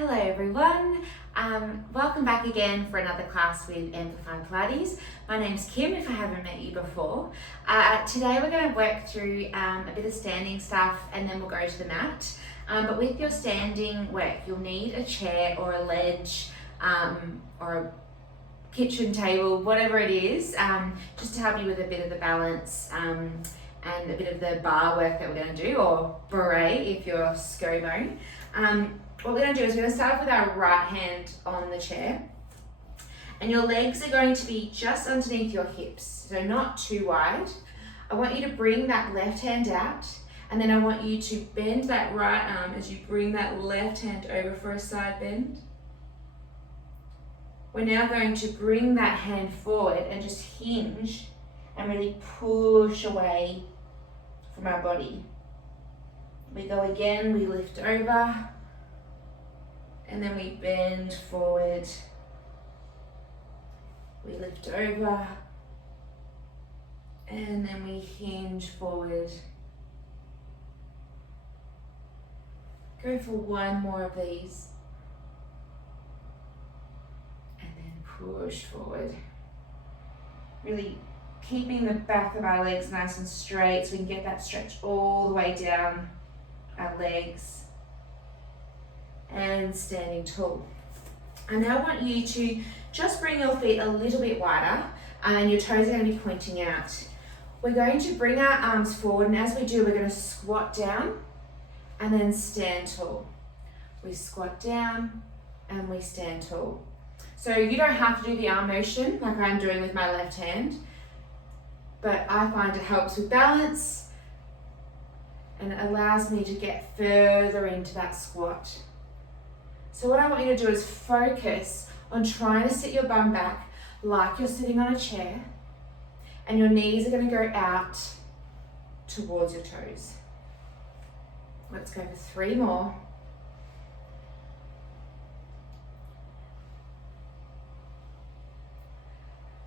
Hello everyone, welcome back again for another class with Amplified Pilates. My name's Kim if I haven't met you before. Today we're going to work through a bit of standing stuff and then we'll go to the mat. But with your standing work you'll need a chair or a ledge or a kitchen table, whatever it is, just to help you with a bit of the balance and a bit of the bar work that we're going to do, or barre if you're ScoMo. What we're going to do is we're going to start off with our right hand on the chair, and your legs are going to be just underneath your hips, so not too wide. I want you to bring that left hand out, and then I want you to bend that right arm as you bring that left hand over for a side bend. We're now going to bring that hand forward and just hinge and really push away from our body. We go again, we lift over, and then we bend forward, we lift over, and then we hinge forward. Go for one more of these, and then push forward. Really keeping the back of our legs nice and straight so we can get that stretch all the way down our legs. And standing tall. I now want you to just bring your feet a little bit wider and your toes are going to be pointing out. We're going to bring our arms forward, and as we do we're going to squat down and then stand tall. We squat down and we stand tall. So you don't have to do the arm motion like I'm doing with my left hand, but I find it helps with balance and it allows me to get further into that squat. So what I want you to do is focus on trying to sit your bum back like you're sitting on a chair, and your knees are going to go out towards your toes. Let's go for 3 more.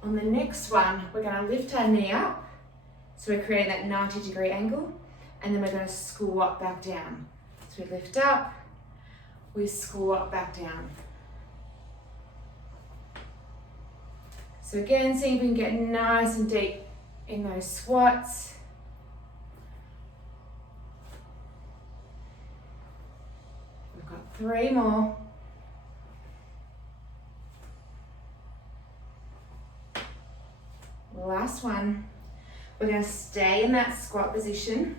On the next one, we're going to lift our knee up, so we're creating that 90-degree angle, and then we're going to squat back down. So we lift up, we squat back down. So again, see if we can get nice and deep in those squats. We've got 3 more. Last one. We're going to stay in that squat position.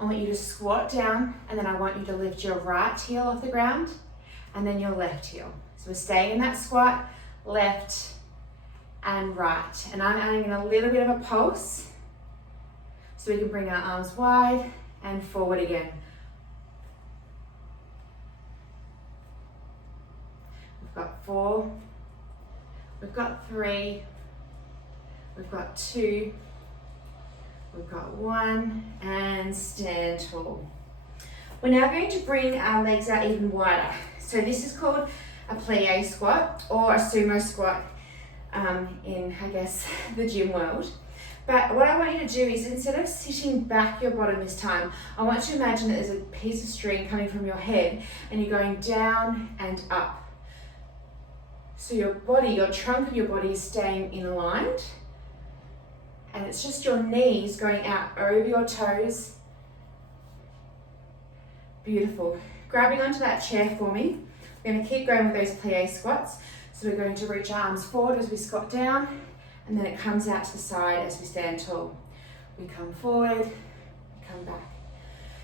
I want you to squat down, and then I want you to lift your right heel off the ground and then your left heel. So we're staying in that squat, left and right. And I'm adding in a little bit of a pulse so we can bring our arms wide and forward again. We've got 4, we've got 3, we've got 2, we've got 1, and stand tall. We're now going to bring our legs out even wider. So this is called a plie squat or a sumo squat in, I guess, the gym world. But what I want you to do is, instead of sitting back your bottom this time, I want you to imagine that there's a piece of string coming from your head and you're going down and up. So your body, your trunk of your body is staying in aligned. And it's just your knees going out over your toes. Beautiful. Grabbing onto that chair for me. We're going to keep going with those plie squats. So we're going to reach our arms forward as we squat down, and then it comes out to the side as we stand tall. We come forward, we come back.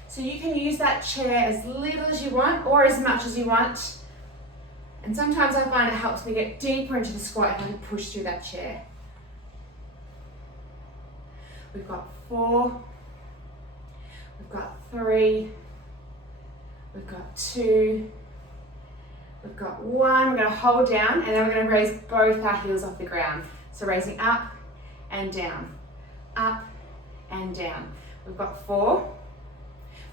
So you can use that chair as little as you want or as much as you want. And sometimes I find it helps me get deeper into the squat if I can push through that chair. We've got 4, we've got 3, we've got 2, we've got 1. We're going to hold down, and then we're going to raise both our heels off the ground. So raising up and down, up and down. We've got 4,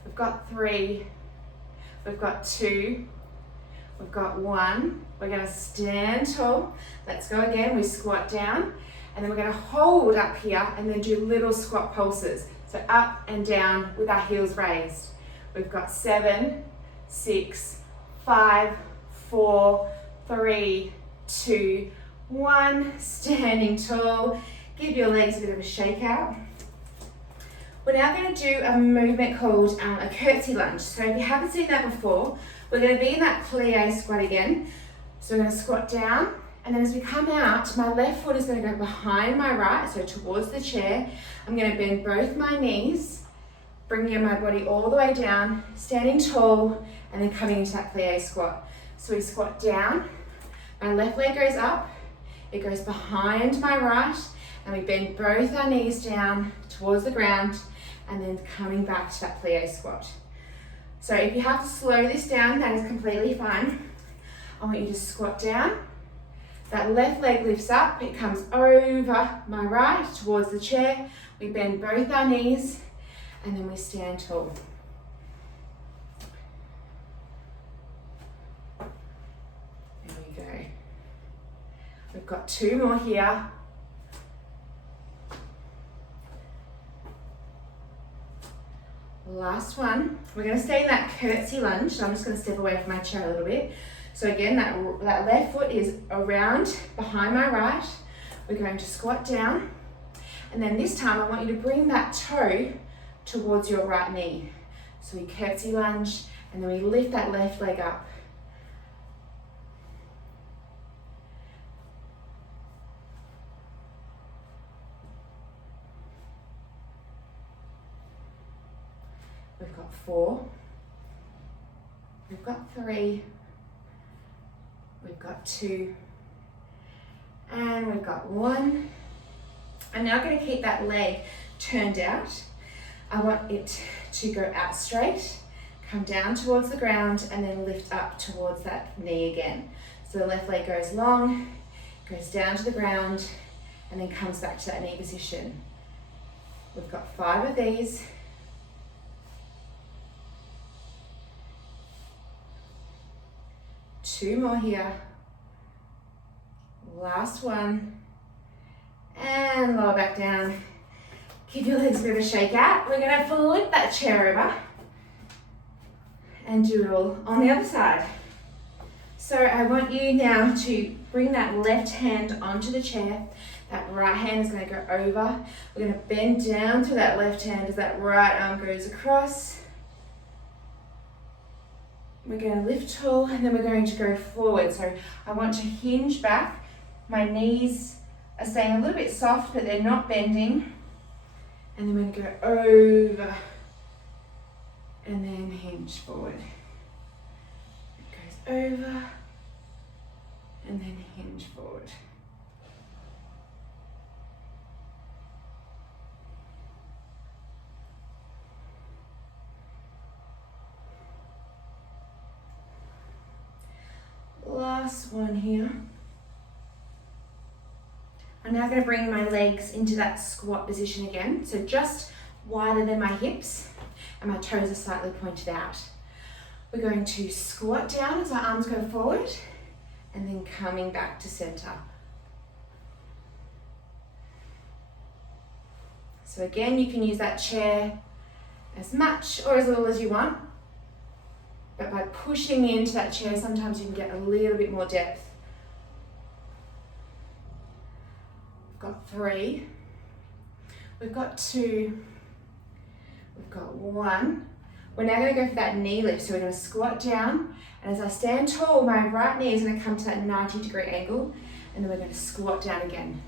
we've got 3, we've got 2, we've got 1. We're going to stand tall. Let's go again. We squat down. And then we're going to hold up here and then do little squat pulses. So up and down with our heels raised. We've got 7, 6, 5, 4, 3, 2, 1. Standing tall. Give your legs a bit of a shake out. We're now going to do a movement called a curtsy lunge. So if you haven't seen that before, we're going to be in that plie squat again. So we're going to squat down, and then as we come out, my left foot is going to go behind my right, so towards the chair. I'm going to bend both my knees, bringing my body all the way down, standing tall, and then coming into that plie squat. So we squat down, my left leg goes up, it goes behind my right, and we bend both our knees down towards the ground, and then coming back to that plie squat. So if you have to slow this down, that is completely fine. I want you to squat down. That left leg lifts up, it comes over my right towards the chair. We bend both our knees, and then we stand tall. There we go. We've got 2 more here. Last one. We're going to stay in that curtsy lunge, so I'm just going to step away from my chair a little bit. So again, that left foot is around behind my right. We're going to squat down, and then this time I want you to bring that toe towards your right knee. So we curtsy lunge, and then we lift that left leg up. We've got 4, we've got 3, we've got 2, and we've got 1. I'm now going to keep that leg turned out. I want it to go out straight, come down towards the ground, and then lift up towards that knee again. So the left leg goes long, goes down to the ground, and then comes back to that knee position. We've got 5 of these. Two more here. Last one. And lower back down. Give your legs a bit of a shake out. We're going to flip that chair over and do it all on the other side. So I want you now to bring that left hand onto the chair. That right hand is going to go over. We're going to bend down through that left hand as that right arm goes across. We're going to lift tall, and then we're going to go forward. So I want to hinge back. My knees are staying a little bit soft, but they're not bending. And then we're going to go over and then hinge forward. It goes over and then hinge forward. Last one here. I'm now going to bring my legs into that squat position again. So just wider than my hips, and my toes are slightly pointed out. We're going to squat down as our arms go forward, and then coming back to center. So again, you can use that chair as much or as little as you want. But by pushing into that chair, sometimes you can get a little bit more depth. We've got 3, we've got 2, we've got 1. We're now going to go for that knee lift. So we're going to squat down, and as I stand tall, my right knee is going to come to that 90-degree angle, and then we're going to squat down again.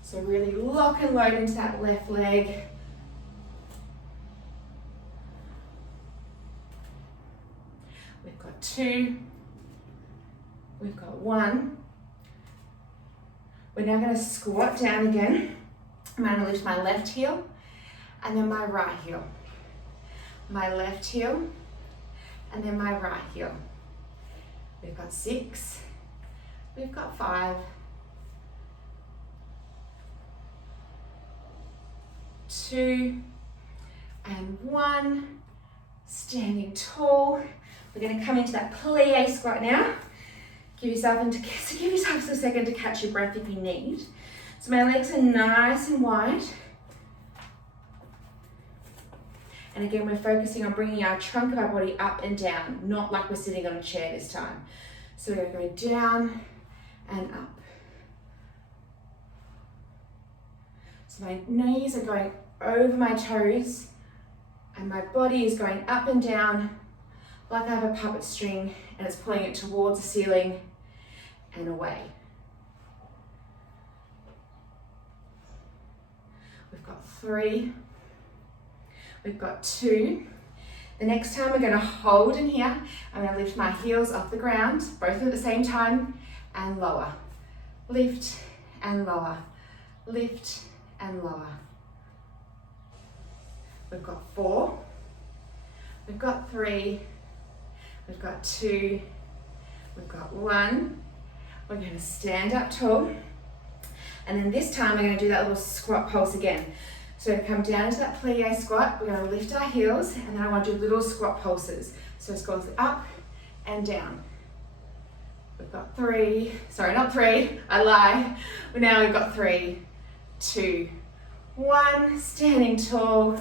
So really lock and load into that left leg. We've got 2, we've got 1. We're now going to squat down again. I'm going to lift my left heel and then my right heel. My left heel and then my right heel. We've got 6, we've got 5, 2, and 1. Standing tall. We're going to come into that plie squat now. Give yourself a second to catch your breath if you need. So my legs are nice and wide. And again, we're focusing on bringing our trunk of our body up and down, not like we're sitting on a chair this time. So we're going to go down and up. So my knees are going over my toes and my body is going up and down like I have a puppet string, and it's pulling it towards the ceiling and away. We've got 3. We've got 2. The next time we're going to hold in here. I'm going to lift my heels off the ground, both at the same time, and lower. Lift and lower. Lift and lower. We've got 4. We've got 3. We've got 2. We've got 1. We're going to stand up tall. And then this time we're going to do that little squat pulse again. So come down into that plie squat. We're going to lift our heels, and then I want to do little squat pulses. So it goes up and down. We've got 3, sorry, not 3, I lie. Now we've got 3, 2, 1, standing tall,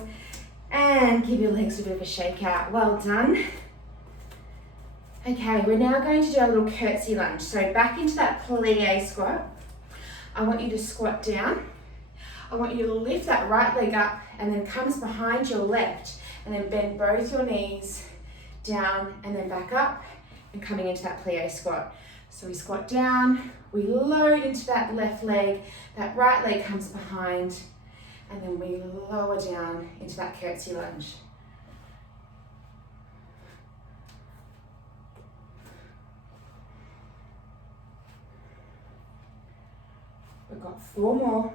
and give your legs a bit of a shake out. Well done. Okay, we're now going to do a little curtsy lunge. So back into that plie squat. I want you to squat down. I want you to lift that right leg up and then comes behind your left, and then bend both your knees down and then back up and coming into that plie squat. So we squat down, we load into that left leg, that right leg comes behind, and then we lower down into that curtsy lunge. We've got 4 more.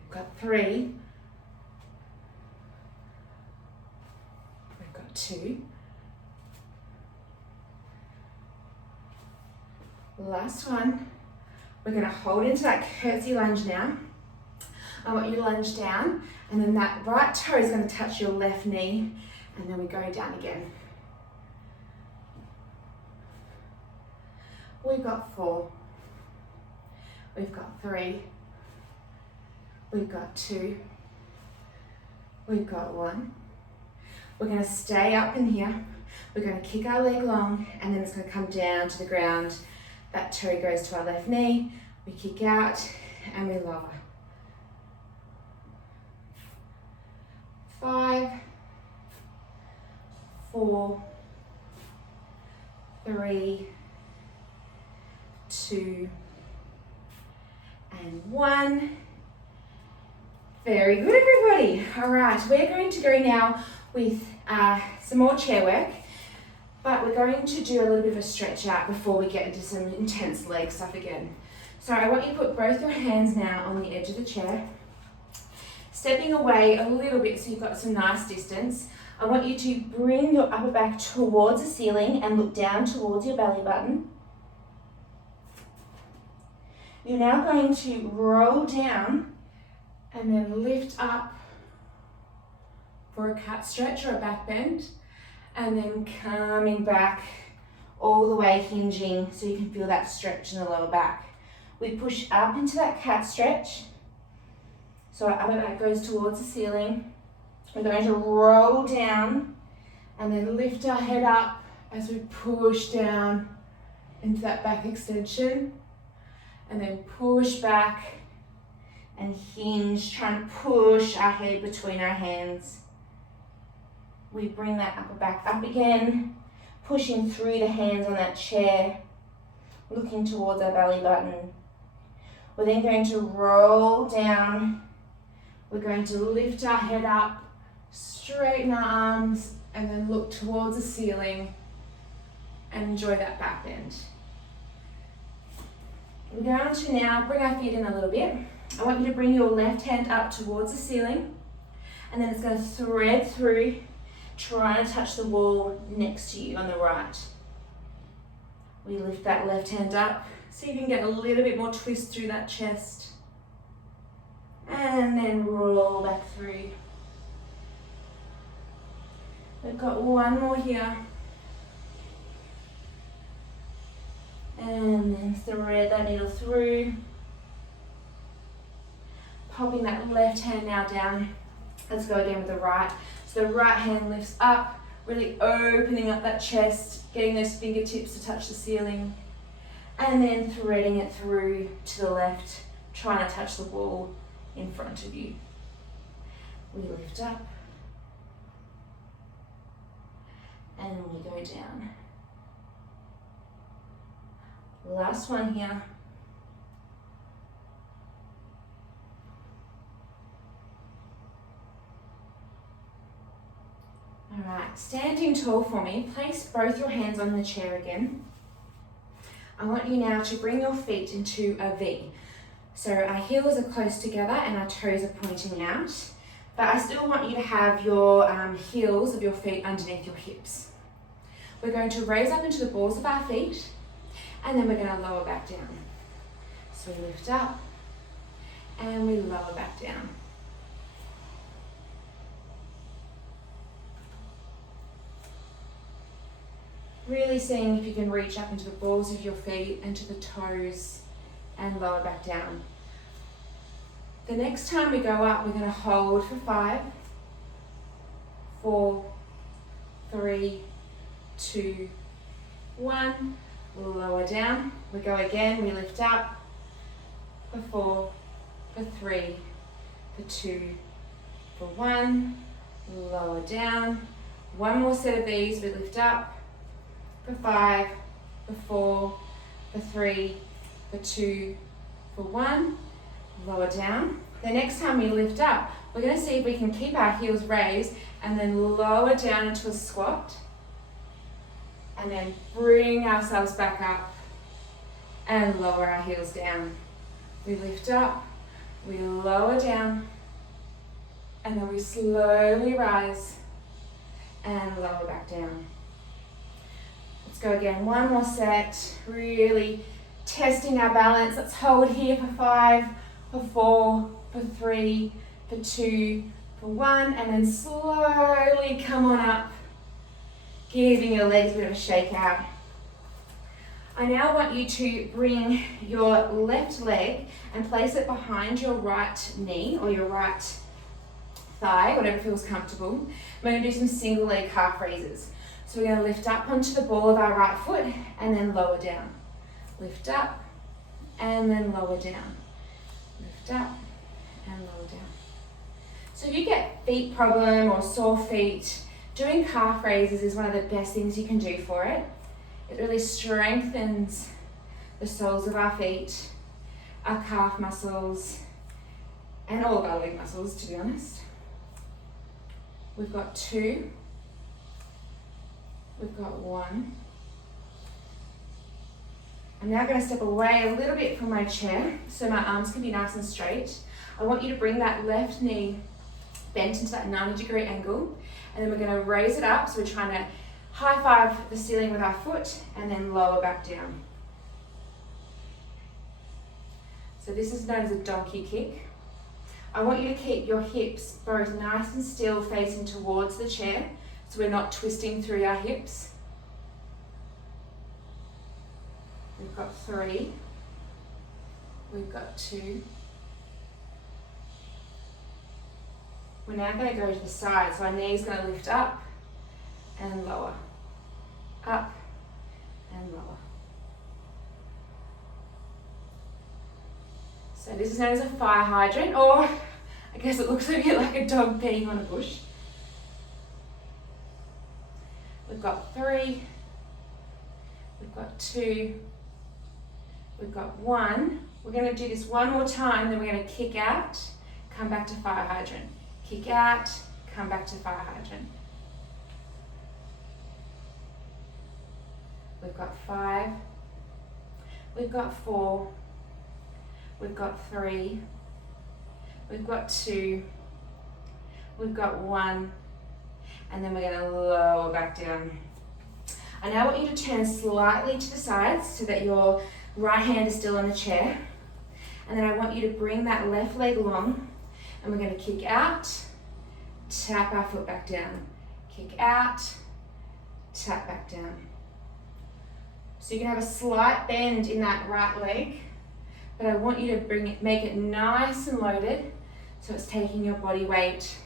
We've got 3. We've got 2. Last one. We're going to hold into that curtsy lunge now. I want you to lunge down, and then that right toe is going to touch your left knee, and then we go down again. We've got 4. We've got 3. We've got 2. We've got 1. We're going to stay up in here. We're going to kick our leg long, and then it's going to come down to the ground. That toe goes to our left knee. We kick out and we lower. 5, 4, 3, 2, and 1. Very good, everybody. All right, we're going to go now with some more chair work, but we're going to do a little bit of a stretch out before we get into some intense leg stuff again. So I want you to put both your hands now on the edge of the chair, stepping away a little bit so you've got some nice distance. I want you to bring your upper back towards the ceiling and look down towards your belly button. You're now going to roll down and then lift up for a cat stretch or a back bend, and then coming back all the way, hinging so you can feel that stretch in the lower back. We push up into that cat stretch, so our upper back goes towards the ceiling. We're going to roll down and then lift our head up as we push down into that back extension, and then push back and hinge, trying to push our head between our hands. We bring that upper back up again, pushing through the hands on that chair, looking towards our belly button. We're then going to roll down. We're going to lift our head up, straighten our arms, and then look towards the ceiling and enjoy that back bend. We're going to now bring our feet in a little bit. I want you to bring your left hand up towards the ceiling, and then it's going to thread through, trying to touch the wall next to you on the right. We lift that left hand up so you can get a little bit more twist through that chest, and then roll back through. We've got 1 more here. And then thread that needle through. popping that left hand now down. Let's go again with the right. So the right hand lifts up, really opening up that chest, getting those fingertips to touch the ceiling, and then threading it through to the left, trying to touch the wall in front of you. We lift up, and we go down. Last one here. Alright, standing tall for me, place both your hands on the chair again. I want you now to bring your feet into a V. So our heels are close together and our toes are pointing out, but I still want you to have your heels of your feet underneath your hips. We're going to raise up into the balls of our feet, and then we're going to lower back down. So we lift up, and we lower back down. Really seeing if you can reach up into the balls of your feet and to the toes and lower back down. The next time we go up, we're going to hold for 5, 4, 3, 2, 1. Lower down. We go again. We lift up for 4, for 3, for 2, for 1. Lower down. One more set of these. We lift up for 5, for 4, for 3, for 2, for 1. Lower down. The next time we lift up, we're going to see if we can keep our heels raised and then lower down into a squat. And then bring ourselves back up and lower our heels down. We lift up, we lower down, and then we slowly rise and lower back down. Let's go again, one more set, really testing our balance. Let's hold here for 5, for 4, for 3, for 2, for 1, and then slowly come on up, giving your legs a bit of a shake out. I now want you to bring your left leg and place it behind your right knee or your right thigh, whatever feels comfortable. We're going to do some single leg calf raises. So we're going to lift up onto the ball of our right foot and then lower down. Lift up and then lower down. Lift up and lower down. So if you get feet problem or sore feet, doing calf raises is one of the best things you can do for it. It really strengthens the soles of our feet, our calf muscles, and all of our leg muscles, to be honest. We've got 2. We've got 1. I'm now going to step away a little bit from my chair so my arms can be nice and straight. I want you to bring that left knee bent into that 90-degree angle, and then we're going to raise it up. So we're trying to high five the ceiling with our foot and then lower back down. So this is known as a donkey kick. I want you to keep your hips both nice and still facing towards the chair so we're not twisting through our hips. We've got 3. We've got 2. We're now going to go to the side, so our knee's going to lift up and lower, up and lower. So this is known as a fire hydrant, or I guess it looks a bit like a dog peeing on a bush. We've got 3, we've got 2, we've got 1. We're going to do this one more time, then we're going to kick out, come back to fire hydrant. Kick out, come back to fire hydrant. We've got 5, we've got 4, we've got 3, we've got 2, we've got 1, and then we're going to lower back down. I now want you to turn slightly to the sides so that your right hand is still on the chair, and then I want you to bring that left leg long, and we're going to kick out, tap our foot back down, kick out, tap back down. So you can have a slight bend in that right leg, but I want you to make it nice and loaded So it's taking your body weight.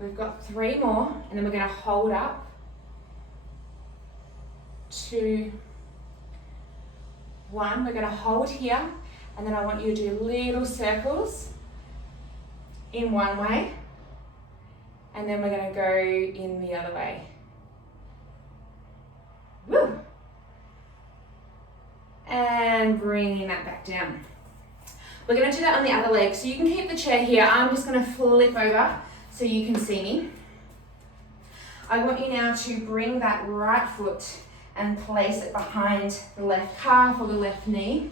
We've got 3 more, and then we're going to hold up. 2, 1. We're going to hold here, and then I want you to do little circles in one way, and then we're going to go in the other way. Woo! And bringing that back down. We're going to do that on the other leg, so you can keep the chair here. I'm just going to flip over so you can see me. I want you now to bring that right foot and place it behind the left calf or the left knee.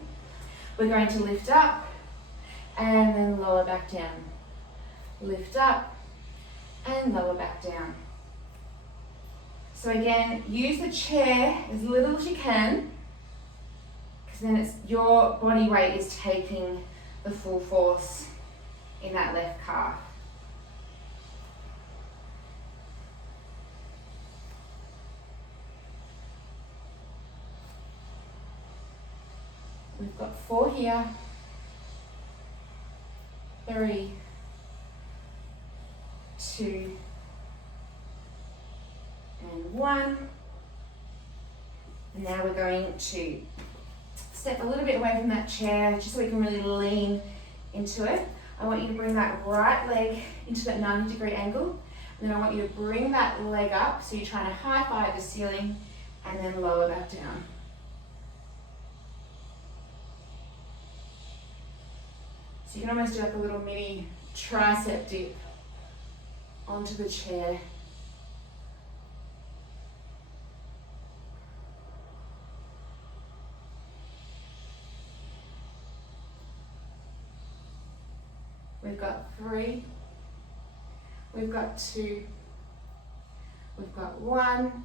We're going to lift up and then lower back down. Lift up and lower back down. So again, use the chair as little as you can, because then it's your body weight is taking the full force in that left calf. We've got 4 here, 3, 2, and 1. And now we're going to step a little bit away from that chair, just so we can really lean into it. I want you to bring that right leg into that 90-degree angle. And then I want you to bring that leg up, so you're trying to high-five the ceiling, and then lower back down. So you can almost do like a little mini tricep dip onto the chair. We've got 3, we've got 2, we've got 1.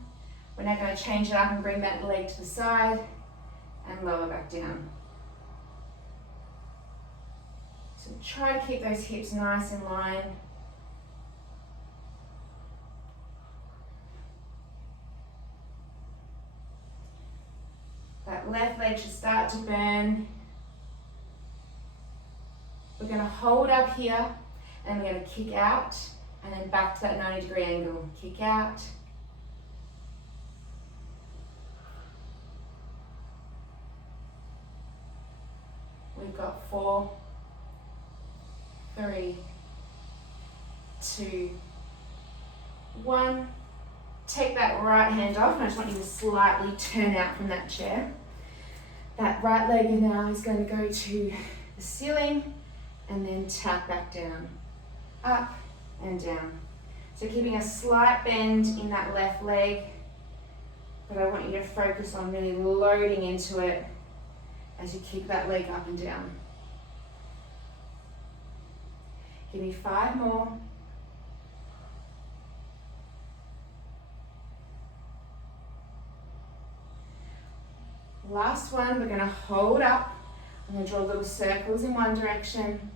We're now going to change it up and bring that leg to the side and lower back down. So try to keep those hips nice in line. That left leg should start to burn. We're going to hold up here, and we're going to kick out, and then back to that 90-degree angle. Kick out. We've got 4, 3, 2, 1. Take that right hand off, and I just want you to slightly turn out from that chair. That right leg now is going to go to the ceiling, and then tap back down, up and down. So keeping a slight bend in that left leg, but I want you to focus on really loading into it as you kick that leg up and down. Give me 5 more. Last one, we're going to hold up. I'm going to draw little circles in one direction,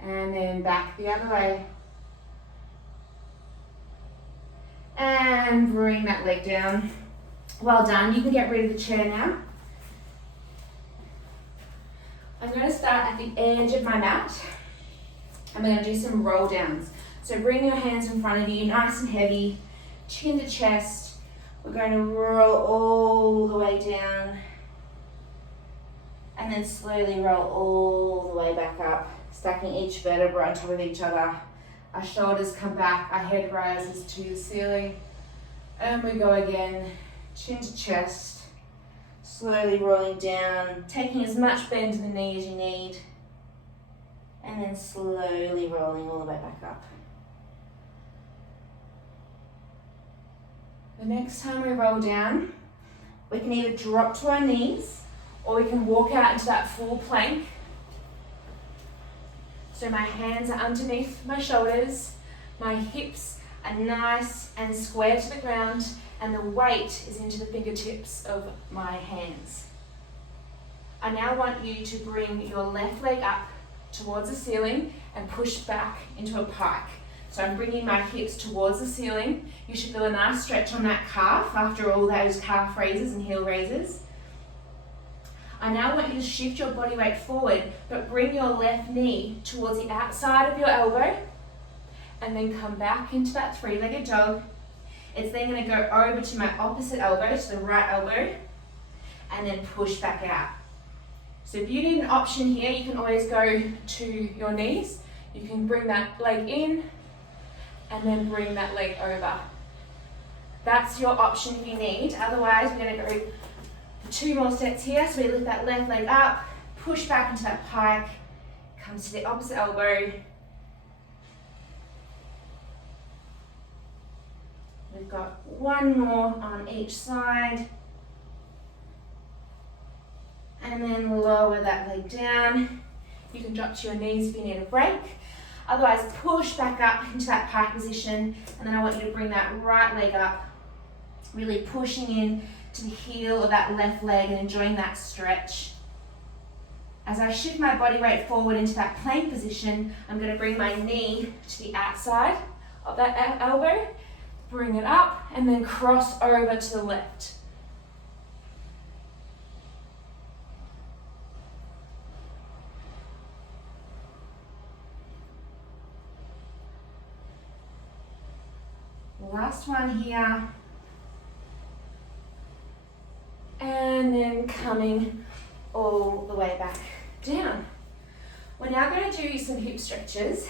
and then back the other way. And bring that leg down. Well done. You can get rid of the chair now. I'm going to start at the edge of my mat. I'm going to do some roll downs. So bring your hands in front of you, nice and heavy, chin to chest. We're going to roll all the way down, and then slowly roll all the way back up, stacking each vertebra on top of each other. Our shoulders come back, our head rises to the ceiling, and we go again, chin to chest, slowly rolling down, taking as much bend to the knee as you need, and then slowly rolling all the way back up. The next time we roll down, we can either drop to our knees, or we can walk out into that full plank. So my hands are underneath my shoulders, my hips are nice and square to the ground, and the weight is into the fingertips of my hands. I now want you to bring your left leg up towards the ceiling and push back into a pike. So I'm bringing my hips towards the ceiling. You should feel a nice stretch on that calf after all those calf raises and heel raises. I now want you to shift your body weight forward, but bring your left knee towards the outside of your elbow, and then come back into that three-legged dog. It's then going to go over to my opposite elbow, to the right elbow, and then push back out. So if you need an option here, you can always go to your knees. You can bring that leg in, and then bring that leg over. That's your option if you need. Otherwise, we're going to go for 2 more sets here. So we lift that left leg up, push back into that pike, comes to the opposite elbow. We've got 1 more on each side. And then lower that leg down. You can drop to your knees if you need a break. Otherwise, push back up into that pike position. And then I want you to bring that right leg up, really pushing in to the heel of that left leg and enjoying that stretch. As I shift my body weight forward into that plank position, I'm going to bring my knee to the outside of that elbow, bring it up, and then cross over to the left. Last one here. And then coming all the way back down. We're now going to do some hip stretches.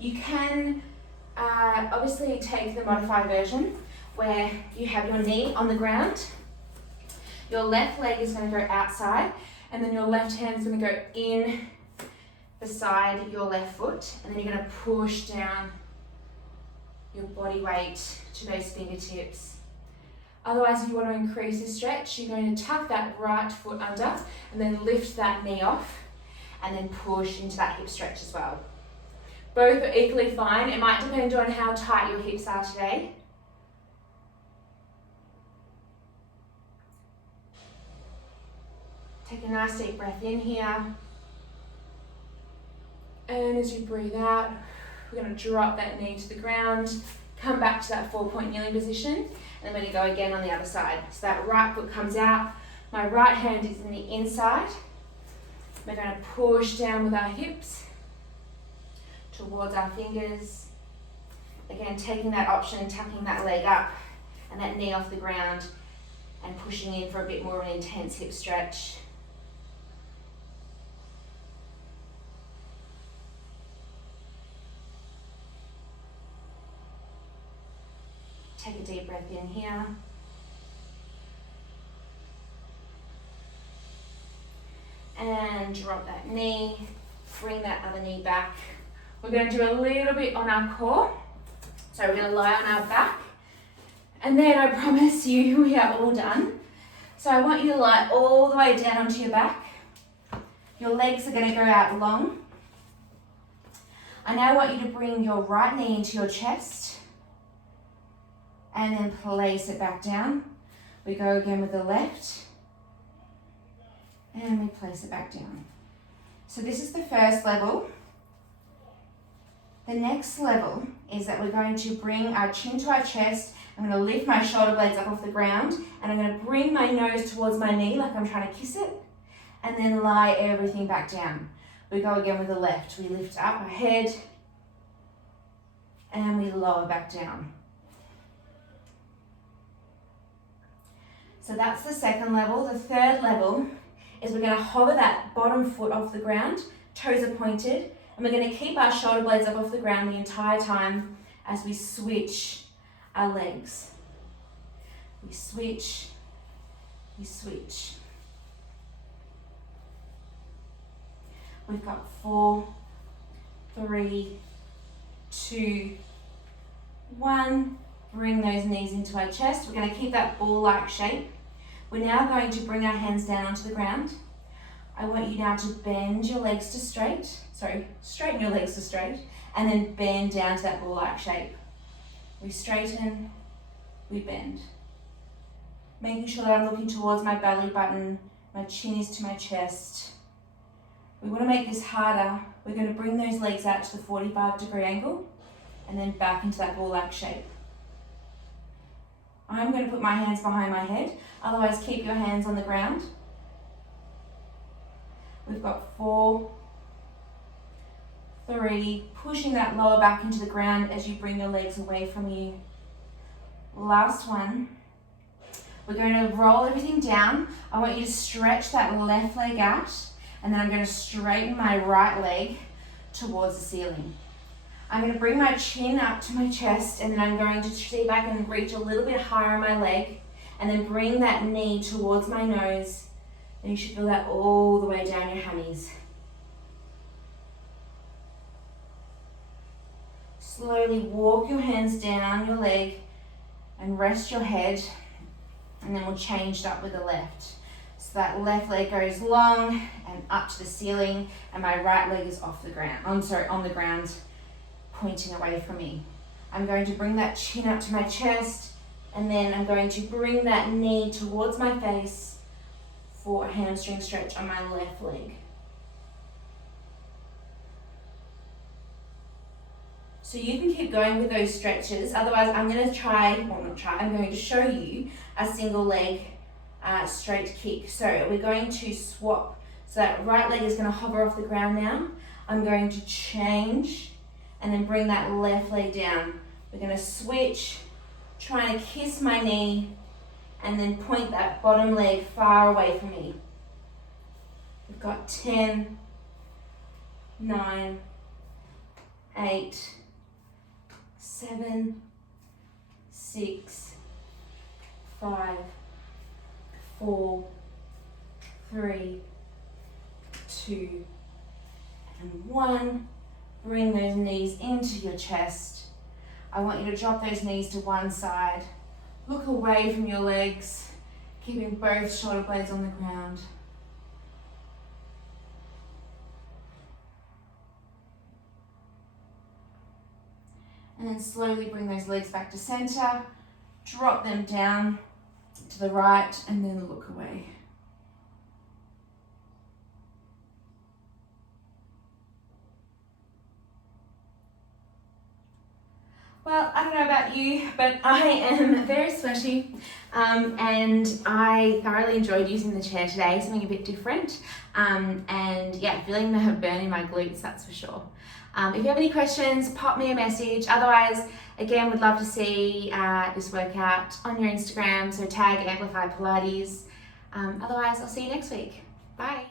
You can obviously take the modified version where you have your knee on the ground, your left leg is going to go outside, and then your left hand is going to go in beside your left foot, and then you're going to push down your body weight to those fingertips. Otherwise, if you want to increase the stretch, you're going to tuck that right foot under and then lift that knee off and then push into that hip stretch as well. Both are equally fine. It might depend on how tight your hips are today. Take a nice deep breath in here. And as you breathe out, we're going to drop that knee to the ground, come back to that 4-point kneeling position, and then we're going to go again on the other side. So that right foot comes out, my right hand is in the inside. We're going to push down with our hips towards our fingers. Again, taking that option, tucking that leg up and that knee off the ground and pushing in for a bit more of an intense hip stretch. Take a deep breath in here. And drop that knee, bring that other knee back. We're going to do a little bit on our core. So we're going to lie on our back. And then I promise you we are all done. So I want you to lie all the way down onto your back. Your legs are going to go out long. I now want you to bring your right knee into your chest and then place it back down. We go again with the left and we place it back down. So this is the first level. The next level is that we're going to bring our chin to our chest. I'm going to lift my shoulder blades up off the ground and I'm going to bring my nose towards my knee like I'm trying to kiss it, and then lie everything back down. We go again with the left. We lift up our head and we lower back down. So that's the second level. The third level is we're going to hover that bottom foot off the ground, toes are pointed, and we're going to keep our shoulder blades up off the ground the entire time as we switch our legs. We switch, we switch. We've got 4, 3, 2, 1. Bring those knees into our chest. We're going to keep that ball-like shape. We're now going to bring our hands down onto the ground. I want you now to bend your legs to straight. Straighten your legs to straight, and then bend down to that ball-like shape. We straighten, we bend. Making sure that I'm looking towards my belly button, my chin is to my chest. We want to make this harder. We're going to bring those legs out to the 45-degree angle, and then back into that ball-like shape. I'm going to put my hands behind my head, otherwise keep your hands on the ground. We've got 4, 3, pushing that lower back into the ground as you bring your legs away from you. Last one. We're going to roll everything down. I want you to stretch that left leg out, and then I'm going to straighten my right leg towards the ceiling. I'm going to bring my chin up to my chest, and then I'm going to see if I can reach a little bit higher on my leg, and then bring that knee towards my nose. And you should feel that all the way down your hammies. Slowly walk your hands down your leg and rest your head. And then we'll change that with the left. So that left leg goes long and up to the ceiling, and my right leg is off the ground. On the ground, pointing away from me. I'm going to bring that chin up to my chest, and then I'm going to bring that knee towards my face for a hamstring stretch on my left leg. So you can keep going with those stretches. Otherwise, I'm going to show you a single leg straight kick. So we're going to swap. So that right leg is going to hover off the ground now. I'm going to change and then bring that left leg down. We're going to switch, trying to kiss my knee, and then point that bottom leg far away from me. We've got 10, 9, 8, 7, 6, 5, 4, 3, 2, and 1. Bring those knees into your chest. I want you to drop those knees to one side. Look away from your legs, keeping both shoulder blades on the ground. And then slowly bring those legs back to center, drop them down to the right, and then look away. Well, I don't know about you, but I am very sweaty, and I thoroughly enjoyed using the chair today, something a bit different, and yeah, feeling the burn in my glutes, that's for sure. If you have any questions, pop me a message. Otherwise, again, would love to see this workout on your Instagram, so tag Amplify Pilates. Otherwise, I'll see you next week. Bye.